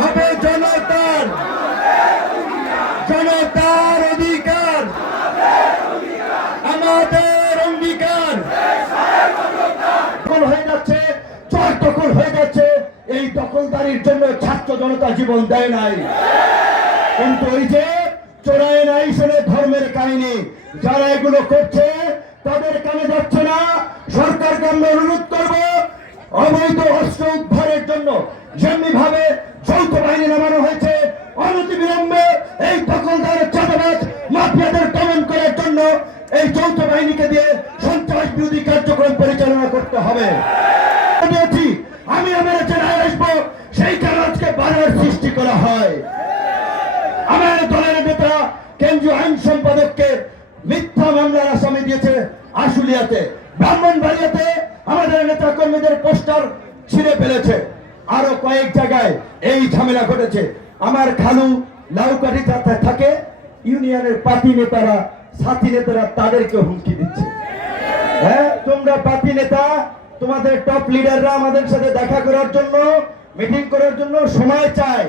হবে জনতার। জনতার অধিকার। আমাদের অঙ্গীকার। হয়ে যাচ্ছে, চর দখল হয়ে যাচ্ছে। এই দখলদারির জন্য ছাত্র জনতা জীবন দেয় নাই। কিন্তু ওই যে চোরাই নাই শুনে ধর্মের কাহিনী, যারা এগুলো করছে, তাদের কানে যাচ্ছে যেমনি ভাবে যৌথ বাহিনী নামানো হয়েছে অনতি বিলম্বে এই দখলদারের চাঁদাবাজ মাফিয়াদের দমন করার জন্য এই যৌথ বাহিনীকে দিয়ে সন্ত্রাস বিরোধী কার্যক্রম পরিচালনা করতে হবে। আমি আমার আসব, সেই কারণে আজকে বাধার সৃষ্টি করা হয়। আমার দলের নেতা, কেন্দ্রীয় আইন সম্পাদককে মিথ্যা মামলার আসামি দিয়েছে আশুলিয়াতে। আমাদের নেতা কর্মীদের পোস্টার ছিঁড়ে ফেলেছে। আরও কয়েক জায়গায় এই ঝামেলা ঘটেছে। আমার খালু লাউকাঠি যাতে থাকে, ইউনিয়নের পার্টি নেতারা, সাথী নেতারা তাদেরকে হুমকি দিচ্ছে। হ্যাঁ তোমরা পার্টি নেতা, তোমাদের টপ লিডাররা আমাদের সাথে দেখা করার জন্য মিটিং করার জন্য সময় চায়।